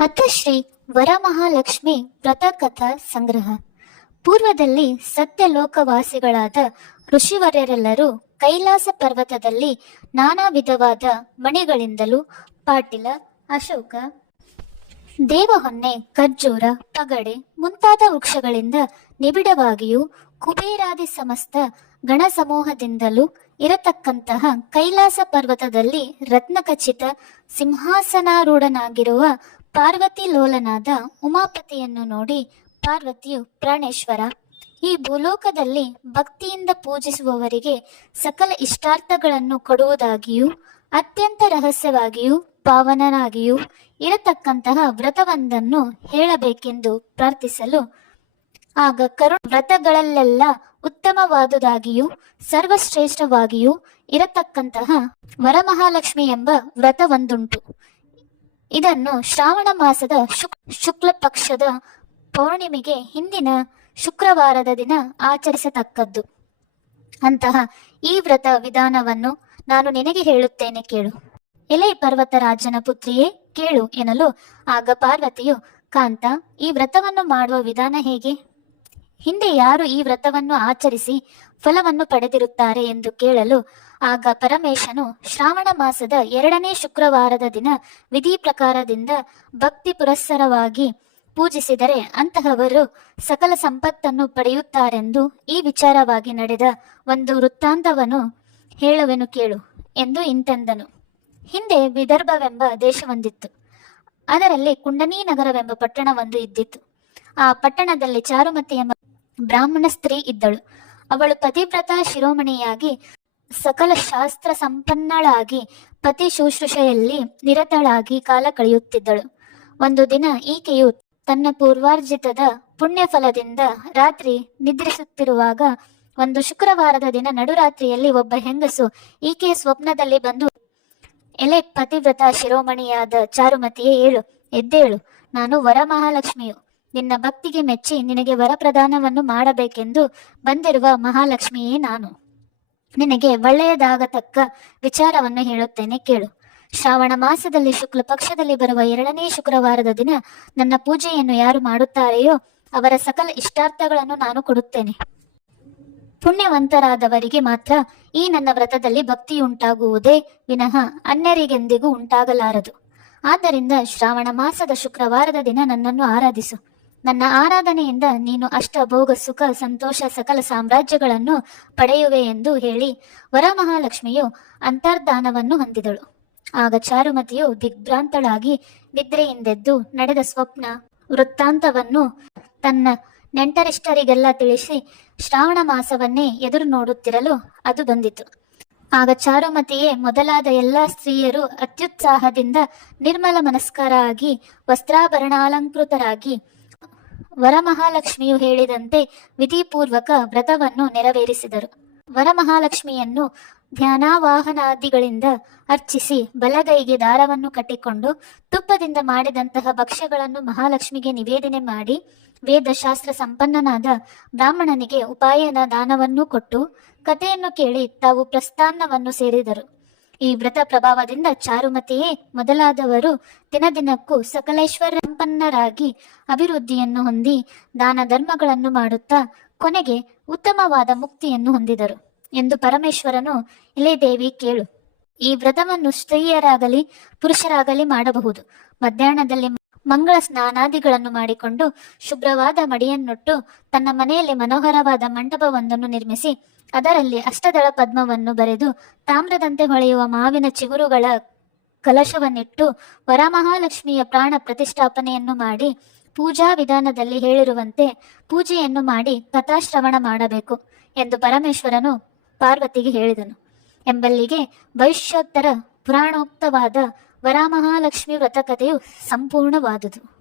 ಅಥ ಶ್ರೀ ವರಮಹಾಲಕ್ಷ್ಮಿ ವ್ರತಕಥಾ ಸಂಗ್ರಹ. ಪೂರ್ವದಲ್ಲಿ ಸತ್ಯಲೋಕವಾಸಿಗಳಾದ ಋಷಿವರ್ಯರೆಲ್ಲರೂ ಕೈಲಾಸ ಪರ್ವತದಲ್ಲಿ ನಾನಾ ವಿಧವಾದ ಮಣಿಗಳಿಂದಲೂ ಪಾಟಿಲ, ಅಶೋಕ, ದೇವಹೊನ್ನೆ, ಖರ್ಜೂರ, ಪಗಡೆ ಮುಂತಾದ ವೃಕ್ಷಗಳಿಂದ ನಿಬಿಡವಾಗಿಯೂ ಕುಬೇರಾದಿ ಸಮಸ್ತ ಗಣ ಸಮೂಹದಿಂದಲೂ ಇರತಕ್ಕಂತಹ ಕೈಲಾಸ ಪರ್ವತದಲ್ಲಿ ರತ್ನಖಚಿತ ಸಿಂಹಾಸನಾರೂಢನಾಗಿರುವ ಪಾರ್ವತಿ ಲೋಲನಾದ ಉಮಾಪತಿಯನ್ನು ನೋಡಿ ಪಾರ್ವತಿಯು ಪ್ರಾಣೇಶ್ವರ. ಈ ಭೂಲೋಕದಲ್ಲಿ ಭಕ್ತಿಯಿಂದ ಪೂಜಿಸುವವರಿಗೆ ಸಕಲ ಇಷ್ಟಾರ್ಥಗಳನ್ನು ಕೊಡುವುದಾಗಿಯೂ, ಅತ್ಯಂತ ರಹಸ್ಯವಾಗಿಯೂ, ಪಾವನನಾಗಿಯೂ ಇರತಕ್ಕಂತಹ ವ್ರತವೊಂದನ್ನು ಹೇಳಬೇಕೆಂದು ಪ್ರಾರ್ಥಿಸಲು ಆಗ ಕರು ವ್ರತಗಳಲ್ಲೆಲ್ಲ ಉತ್ತಮವಾದುದಾಗಿಯೂ, ಸರ್ವಶ್ರೇಷ್ಠವಾಗಿಯೂ ಇರತಕ್ಕಂತಹ ವರಮಹಾಲಕ್ಷ್ಮಿ ಎಂಬ ವ್ರತವೊಂದುಂಟು. ಇದನ್ನು ಶ್ರಾವಣ ಮಾಸದ ಶುಕ್ ಶುಕ್ಲ ಪಕ್ಷದ ಪೌರ್ಣಿಮೆಗೆ ಹಿಂದಿನ ಶುಕ್ರವಾರದ ದಿನ ಆಚರಿಸತಕ್ಕದ್ದು. ಅಂತಹ ಈ ವ್ರತ ವಿಧಾನವನ್ನು ನಾನು ನಿನಗೆ ಹೇಳುತ್ತೇನೆ ಕೇಳು. ಎಲೆ ಪರ್ವತರಾಜನ ಪುತ್ರಿಯೇ, ಕೇಳು ಎನ್ನಲು ಆಗ ಪಾರ್ವತಿಯು, ಕಾಂತ, ಈ ವ್ರತವನ್ನು ಮಾಡುವ ವಿಧಾನ ಹೇಗೆ? ಹಿಂದೆ ಯಾರು ಈ ವ್ರತವನ್ನು ಆಚರಿಸಿ ಫಲವನ್ನು ಪಡೆದಿರುತ್ತಾರೆ ಎಂದು ಕೇಳಲು ಆಗ ಪರಮೇಶನು ಶ್ರಾವಣ ಮಾಸದ ಎರಡನೇ ಶುಕ್ರವಾರದ ದಿನ ವಿಧಿ ಪ್ರಕಾರದಿಂದ ಭಕ್ತಿ ಪುರಸ್ಸರವಾಗಿ ಪೂಜಿಸಿದರೆ ಅಂತಹವರು ಸಕಲ ಸಂಪತ್ತನ್ನು ಪಡೆಯುತ್ತಾರೆಂದು ಈ ವಿಚಾರವಾಗಿ ನಡೆದ ಒಂದು ವೃತ್ತಾಂತವನ್ನು ಹೇಳುವೆನು ಕೇಳು ಎಂದು ಇಂತೆಂದನು. ಹಿಂದೆ ವಿದರ್ಭವೆಂಬ ದೇಶವೊಂದಿತ್ತು ಅದರಲ್ಲಿ ಕುಂಡನಿ ನಗರವೆಂಬ ಪಟ್ಟಣವೊಂದು ಇದ್ದಿತ್ತು. ಆ ಪಟ್ಟಣದಲ್ಲಿ ಚಾರುಮತಿ ಎಂಬ ಬ್ರಾಹ್ಮಣ ಸ್ತ್ರೀ ಇದ್ದಳು. ಅವಳು ಪತಿವ್ರತ ಶಿರೋಮಣಿಯಾಗಿ ಸಕಲ ಶಾಸ್ತ್ರ ಸಂಪನ್ನಳಾಗಿ ಪತಿ ಶುಶ್ರೂಷೆಯಲ್ಲಿ ನಿರತಳಾಗಿ ಕಾಲ ಕಳೆಯುತ್ತಿದ್ದಳು. ಒಂದು ದಿನ ಈಕೆಯು ತನ್ನ ಪೂರ್ವಾರ್ಜಿತದ ಪುಣ್ಯ ಫಲದಿಂದ ರಾತ್ರಿ ನಿದ್ರಿಸುತ್ತಿರುವಾಗ ಒಂದು ಶುಕ್ರವಾರದ ದಿನ ನಡುರಾತ್ರಿಯಲ್ಲಿ ಒಬ್ಬ ಹೆಂಗಸು ಈಕೆಯ ಸ್ವಪ್ನದಲ್ಲಿ ಬಂದು, ಎಲೆ ಪತಿವ್ರತ ಶಿರೋಮಣಿಯಾದ ಚಾರುಮತಿಯೇ, ಏಳು, ಎದ್ದೇಳು. ನಾನು ವರಮಹಾಲಕ್ಷ್ಮಿಯು. ನಿನ್ನ ಭಕ್ತಿಗೆ ಮೆಚ್ಚಿ ನಿನಗೆ ವರಪ್ರದಾನವನ್ನು ಮಾಡಬೇಕೆಂದು ಬಂದಿರುವ ಮಹಾಲಕ್ಷ್ಮಿಯೇ ನಾನು. ನಿನಗೆ ಒಳ್ಳೆಯದಾಗತಕ್ಕ ವಿಚಾರವನ್ನು ಹೇಳುತ್ತೇನೆ ಕೇಳು. ಶ್ರಾವಣ ಮಾಸದಲ್ಲಿ ಶುಕ್ಲ ಪಕ್ಷದಲ್ಲಿ ಬರುವ ಎರಡನೇ ಶುಕ್ರವಾರದ ದಿನ ನನ್ನ ಪೂಜೆಯನ್ನು ಯಾರು ಮಾಡುತ್ತಾರೆಯೋ ಅವರ ಸಕಲ ಇಷ್ಟಾರ್ಥಗಳನ್ನು ನಾನು ಕೊಡುತ್ತೇನೆ. ಪುಣ್ಯವಂತರಾದವರಿಗೆ ಮಾತ್ರ ಈ ನನ್ನ ವ್ರತದಲ್ಲಿ ಭಕ್ತಿಯುಂಟಾಗುವುದೇ ವಿನಃ ಅನ್ಯರಿಗೆಂದಿಗೂ ಉಂಟಾಗಲಾರದು. ಆದ್ದರಿಂದ ಶ್ರಾವಣ ಮಾಸದ ಶುಕ್ರವಾರದ ದಿನ ನನ್ನನ್ನು ಆರಾಧಿಸು. ನನ್ನ ಆರಾಧನೆಯಿಂದ ನೀನು ಅಷ್ಟ ಭೋಗ, ಸುಖ, ಸಂತೋಷ, ಸಕಲ ಸಾಮ್ರಾಜ್ಯಗಳನ್ನು ಪಡೆಯುವೆ ಎಂದು ಹೇಳಿ ವರಮಹಾಲಕ್ಷ್ಮಿಯು ಅಂತರ್ಧಾನವನ್ನು ಹೊಂದಿದಳು. ಆಗ ಚಾರುಮತಿಯು ದಿಗ್ಭ್ರಾಂತಳಾಗಿ ನಿದ್ರೆಯಿಂದೆದ್ದು ನಡೆದ ಸ್ವಪ್ನ ವೃತ್ತಾಂತವನ್ನು ತನ್ನ ನೆಂಟರಿಷ್ಟರಿಗೆಲ್ಲ ತಿಳಿಸಿ ಶ್ರಾವಣ ಮಾಸವನ್ನೇ ಎದುರು ನೋಡುತ್ತಿರಲು ಅದು ಬಂದಿತು. ಆಗ ಚಾರುಮತಿಯೇ ಮೊದಲಾದ ಎಲ್ಲಾ ಸ್ತ್ರೀಯರು ಅತ್ಯುತ್ಸಾಹದಿಂದ ನಿರ್ಮಲ ಮನಸ್ಕಾರ ಆಗಿ ವಸ್ತ್ರಾಭರಣಾಲಂಕೃತರಾಗಿ ವರಮಹಾಲಕ್ಷ್ಮಿಯು ಹೇಳಿದಂತೆ ವಿಧಿಪೂರ್ವಕ ವ್ರತವನ್ನು ನೆರವೇರಿಸಿದರು. ವರಮಹಾಲಕ್ಷ್ಮಿಯನ್ನು ಧ್ಯಾನಾವಾಹನಾದಿಗಳಿಂದ ಅರ್ಚಿಸಿ ಬಲಗೈಗೆ ದಾರವನ್ನು ಕಟ್ಟಿಕೊಂಡು ತುಪ್ಪದಿಂದ ಮಾಡಿದಂತಹ ಭಕ್ಷ್ಯಗಳನ್ನು ಮಹಾಲಕ್ಷ್ಮಿಗೆ ನಿವೇದನೆ ಮಾಡಿ ವೇದಶಾಸ್ತ್ರ ಸಂಪನ್ನನಾದ ಬ್ರಾಹ್ಮಣನಿಗೆ ಉಪಾಯನ ದಾನವನ್ನು ಕೊಟ್ಟು ಕಥೆಯನ್ನು ಕೇಳಿ ತಾವು ಪ್ರಸ್ಥಾನವನ್ನು ಸೇರಿದರು. ಈ ವ್ರತ ಪ್ರಭಾವದಿಂದ ಚಾರುಮತಿಯೇ ಮೊದಲಾದವರು ದಿನದಿನಕ್ಕೂ ಸಕಲೇಶ್ವರ ಸಂಪನ್ನರಾಗಿ ಅಭಿವೃದ್ಧಿಯನ್ನು ಹೊಂದಿ ದಾನ ಧರ್ಮಗಳನ್ನು ಮಾಡುತ್ತಾ ಕೊನೆಗೆ ಉತ್ತಮವಾದ ಮುಕ್ತಿಯನ್ನು ಹೊಂದಿದರು. ಎಂದು ಪರಮೇಶ್ವರನು ಇಲೇ ದೇವಿ ಕೇಳು. ಈ ವ್ರತವನ್ನು ಸ್ತ್ರೀಯರಾಗಲಿ ಪುರುಷರಾಗಲಿ ಮಾಡಬಹುದು. ಮಧ್ಯಾಹ್ನದಲ್ಲಿ ಮಂಗಳ ಸ್ನಾನಾದಿಗಳನ್ನು ಮಾಡಿಕೊಂಡು ಶುಭ್ರವಾದ ಮಡಿಯನ್ನುಟ್ಟು ತನ್ನ ಮನೆಯಲ್ಲಿ ಮನೋಹರವಾದ ಮಂಟಪವೊಂದನ್ನು ನಿರ್ಮಿಸಿ, ಅದರಲ್ಲಿ ಅಷ್ಟದಳ ಪದ್ಮವನ್ನು ಬರೆದು ತಾಮ್ರದಂತೆ ಹೊಳೆಯುವ ಮಾವಿನ ಚಿಗುರುಗಳ ಕಲಶವನ್ನಿಟ್ಟು ವರಮಹಾಲಕ್ಷ್ಮಿಯ ಪ್ರಾಣ ಪ್ರತಿಷ್ಠಾಪನೆಯನ್ನು ಮಾಡಿ ಪೂಜಾ ವಿಧಾನದಲ್ಲಿ ಹೇಳಿರುವಂತೆ ಪೂಜೆಯನ್ನು ಮಾಡಿ ಕಥಾಶ್ರವಣ ಮಾಡಬೇಕು ಎಂದು ಪರಮೇಶ್ವರನು ಪಾರ್ವತಿಗೆ ಹೇಳಿದನು. ಎಂಬಲ್ಲಿಗೆ ಭವಿಷ್ಯೋತ್ತರ ಪುರಾಣೋಕ್ತವಾದ ವರಮಹಾಲಕ್ಷ್ಮಿ ವ್ರತಕಥೆಯು ಸಂಪೂರ್ಣವಾದುದು.